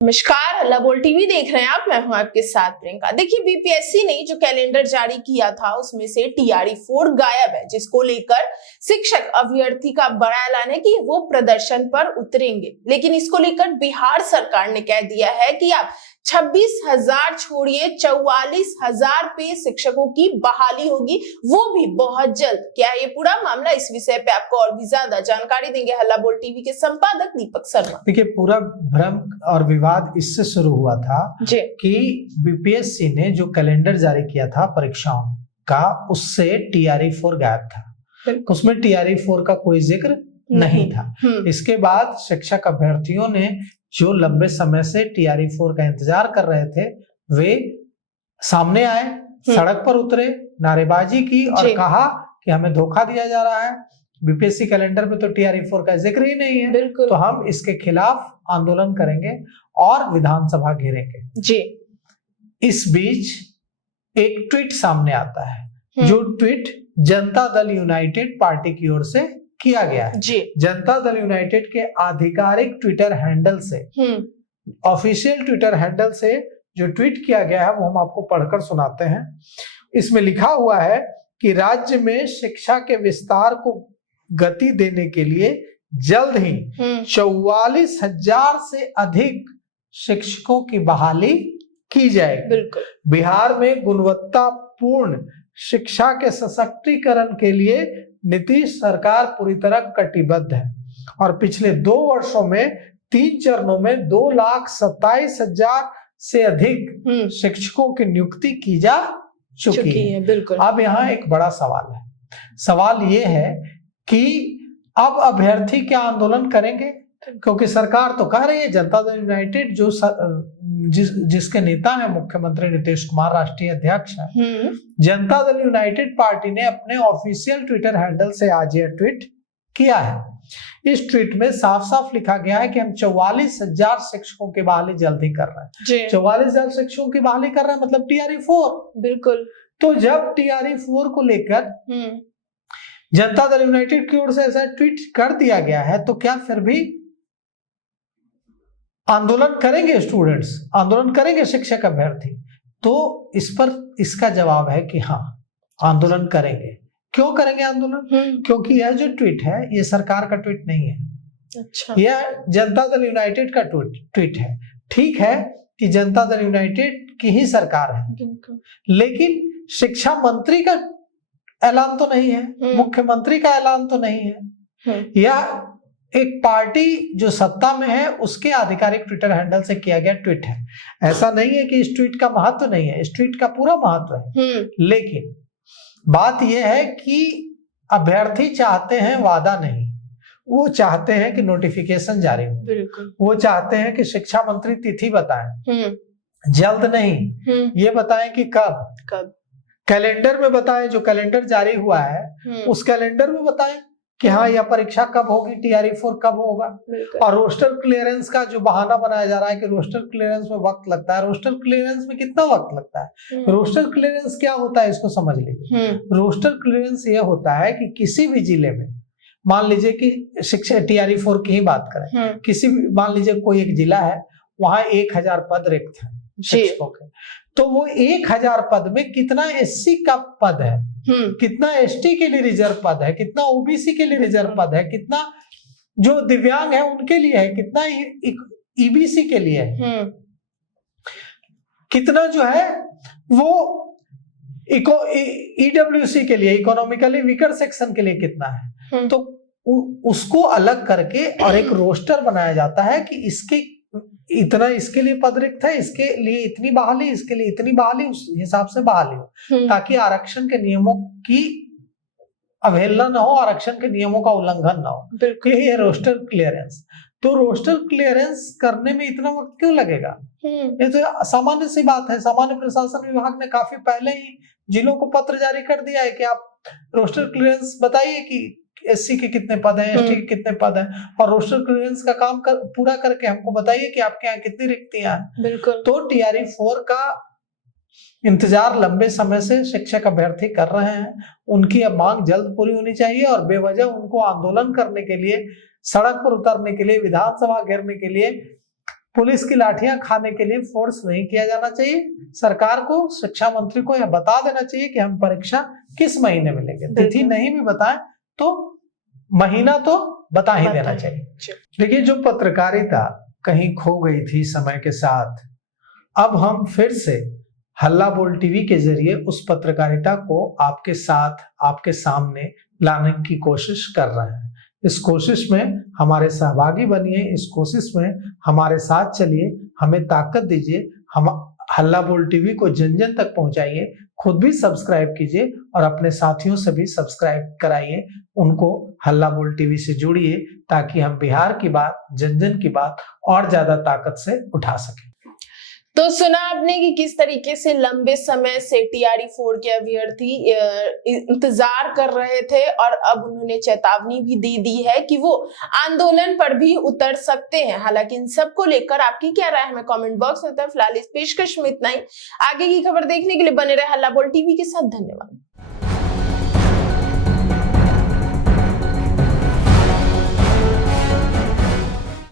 नमस्कार, हल्ला बोल टीवी देख रहे हैं आप। मैं हूं आपके साथ प्रियंका। देखिए, बीपीएससी ने जो कैलेंडर जारी किया था उसमें से टीआरई 4 गायब है, जिसको लेकर शिक्षक अभ्यर्थी का बड़ा ऐलान है कि वो प्रदर्शन पर उतरेंगे। लेकिन इसको लेकर बिहार सरकार ने कह दिया है कि आप 26,000 छोड़िए 44,000 पे शिक्षकों की बहाली होगी, वो भी बहुत जल्द। क्या है ये पूरा मामला, इस विषय पे आपको और भी ज्यादा जानकारी देंगे हल्ला बोल टीवी के संपादक दीपक शर्मा। देखिए, पूरा भ्रम और विवाद इससे शुरू हुआ था कि बीपीएससी ने जो कैलेंडर जारी किया था परीक्षाओं का, उससे टीआरई 4 गायब था। उसमें टीआरई 4 का कोई जिक्र नहीं था। इसके बाद शिक्षक अभ्यर्थियों ने जो लंबे समय से टीआरई 4 का इंतजार कर रहे थे, वे सामने आए, सड़क पर उतरे, नारेबाजी की और कहा कि हमें धोखा दिया जा रहा है। बीपीएससी कैलेंडर में तो टीआरई 4 का जिक्र ही नहीं है, तो हम इसके खिलाफ आंदोलन करेंगे और विधानसभा घेरेंगे जी। इस बीच एक ट्वीट सामने आता है, जो tweet Janata Dal United party की ओर से किया गया है जी। जनता दल यूनाइटेड के आधिकारिक ट्विटर हैंडल से, ऑफिशियल ट्विटर हैंडल से जो ट्वीट किया गया है वो हम आपको पढ़कर सुनाते हैं। इसमें लिखा हुआ है कि राज्य में शिक्षा के विस्तार को गति देने के लिए जल्द ही 44,000 से अधिक शिक्षकों की बहाली की जाएगी। बिल्कुल। बिहार में गुणवत्तापूर्ण शिक्षा के सशक्तिकरण के लिए नीतीश सरकार पूरी तरह कटिबद्ध है और पिछले 2 वर्षों में 3 चरणों में 2,27,000 से अधिक शिक्षकों की नियुक्ति की जा चुकी है। बिल्कुल। अब यहाँ एक बड़ा सवाल है। सवाल ये है कि अब अभ्यर्थी क्या आंदोलन करेंगे, क्योंकि सरकार तो कह रही है, जनता दल यूनाइटेड जो जिसके नेता है मुख्यमंत्री नीतीश कुमार, राष्ट्रीय अध्यक्ष है, जनता दल यूनाइटेड पार्टी ने अपने ऑफिशियल ट्विटर हैंडल से आज यह ट्वीट किया है। इस ट्वीट में साफ साफ लिखा गया है कि हम 44,000 शिक्षकों की बहाली जल्द ही कर रहे हैं। 44,000 शिक्षकों की बहाली कर रहे हैं, मतलब टीआरई 4। बिल्कुल। तो जब टीआरई 4 को लेकर जनता दल यूनाइटेड की ओर से ऐसा ट्वीट कर दिया गया है, तो क्या फिर भी आंदोलन करेंगे स्टूडेंट्स, आंदोलन करेंगे शिक्षक अभ्यर्थी? तो इस पर इसका जवाब है कि हाँ, आंदोलन करेंगे। क्यों करेंगे आंदोलन? क्योंकि यह जो ट्वीट है ये सरकार का ट्वीट नहीं है। अच्छा। यह जनता दल यूनाइटेड का ट्वीट है। ठीक है कि जनता दल यूनाइटेड की ही सरकार है, लेकिन शिक्षा मंत्री का ऐलान तो नहीं है, मुख्यमंत्री का ऐलान तो नहीं है। यह एक पार्टी जो सत्ता में है उसके आधिकारिक ट्विटर हैंडल से किया गया ट्वीट है। ऐसा नहीं है कि इस ट्वीट का महत्व नहीं है, इस ट्वीट का पूरा महत्व है। लेकिन बात यह है कि अभ्यर्थी चाहते हैं वादा नहीं, वो चाहते हैं कि नोटिफिकेशन जारी हो। बिल्कुल। वो चाहते हैं कि शिक्षा मंत्री तिथि बताएं, जल्द नहीं, ये बताएं कि कब कैलेंडर में बताएं, जो कैलेंडर जारी हुआ है उस कैलेंडर में बताएं कि हाँ, यह परीक्षा कब होगी, टीआरई 4 कब होगा। और रोस्टर क्लियरेंस का जो बहाना बनाया जा रहा है कि रोस्टर क्लियरेंस में वक्त लगता है, रोस्टर क्लियरेंस में कितना वक्त लगता है? रोस्टर क्लियरेंस क्या होता है, इसको समझ लीजिए। रोस्टर क्लियरेंस यह होता है कि किसी भी जिले में, मान लीजिए कि शिक्षा टीआरई 4 की ही बात करें, किसी भी, मान लीजिए कोई एक जिला है, वहां 1,000 पद रिक्त है शिक्षकों के, तो वो 1,000 पद में कितना एससी का पद है, कितना एसटी के लिए रिजर्व पद है, कितना ओबीसी के लिए रिजर्व पद है, कितना जो दिव्यांग है उनके लिए है, कितना ईबीसी के लिए है, कितना जो है वो ईडब्ल्यूसी के लिए, इकोनॉमिकली वीकर सेक्शन के लिए कितना है। तो उसको अलग करके और एक रोस्टर बनाया जाता है कि इसके इतना, इसके लिए पद रिक्त है, इसके लिए इतनी बहाली, इसके लिए इतनी बहाली, उस हिसाब से बहाली हो, ताकि आरक्षण के नियमों की अवहेलना न हो, आरक्षण के नियमों का उल्लंघन न हो। यही है रोस्टर क्लियरेंस। तो रोस्टर क्लियरेंस करने में इतना वक्त क्यों लगेगा? ये तो सामान्य सी बात है। सामान्य प्रशासन विभाग ने काफी पहले ही जिलों को पत्र जारी कर दिया है कि आप रोस्टर क्लियरेंस बताइए कि एससी के कितने पद हैं, एसटी के कितने पद हैं, और रोस्टर क्लियरेंस का काम पूरा करके हमको बताइए कि आपके यहाँ कितनी रिक्तियां हैं। बिल्कुल। तो टीआरई 4 का इंतजार लंबे समय से शिक्षक अभ्यर्थी कर रहे हैं। उनकी अब मांग जल्द पूरी होनी चाहिए और बेवजह उनको आंदोलन करने के लिए, सड़क पर उतरने के लिए, विधानसभा घेरने के लिए पुलिस की लाठियां खाने के लिए फोर्स नहीं किया जाना चाहिए। सरकार को, शिक्षा मंत्री को यह बता देना चाहिए कि हम परीक्षा किस महीने में लेंगे। तिथि नहीं भी बताए तो महीना तो बता ही देना चाहिए। देखिए, जो पत्रकारिता कहीं खो गई थी समय के साथ, अब हम फिर से हल्ला बोल टीवी के जरिए उस पत्रकारिता को आपके साथ, आपके सामने लाने की कोशिश कर रहे हैं। इस कोशिश में हमारे सहभागी बनिए, इस कोशिश में हमारे साथ चलिए, हमें ताकत दीजिए। हम हल्ला बोल टीवी को जन जन तक पहुंचाइए, खुद भी सब्सक्राइब कीजिए और अपने साथियों से भी सब्सक्राइब कराइए, उनको हल्ला बोल टीवी से जोड़िए, ताकि हम बिहार की बात, जन जन की बात और ज्यादा ताकत से उठा सकें। तो सुना आपने कि किस तरीके से लंबे समय से टीआरई 4 के अभ्यर्थी इंतजार कर रहे थे और अब उन्होंने चेतावनी भी दे दी है कि वो आंदोलन पर भी उतर सकते हैं। हालांकि इन सब को लेकर आपकी क्या राय है, हमें कमेंट बॉक्स में बताएं। फिलहाल इस पेशकश में इतना ही। आगे की खबर देखने के लिए बने रहे हल्ला बोल टीवी के साथ। धन्यवाद।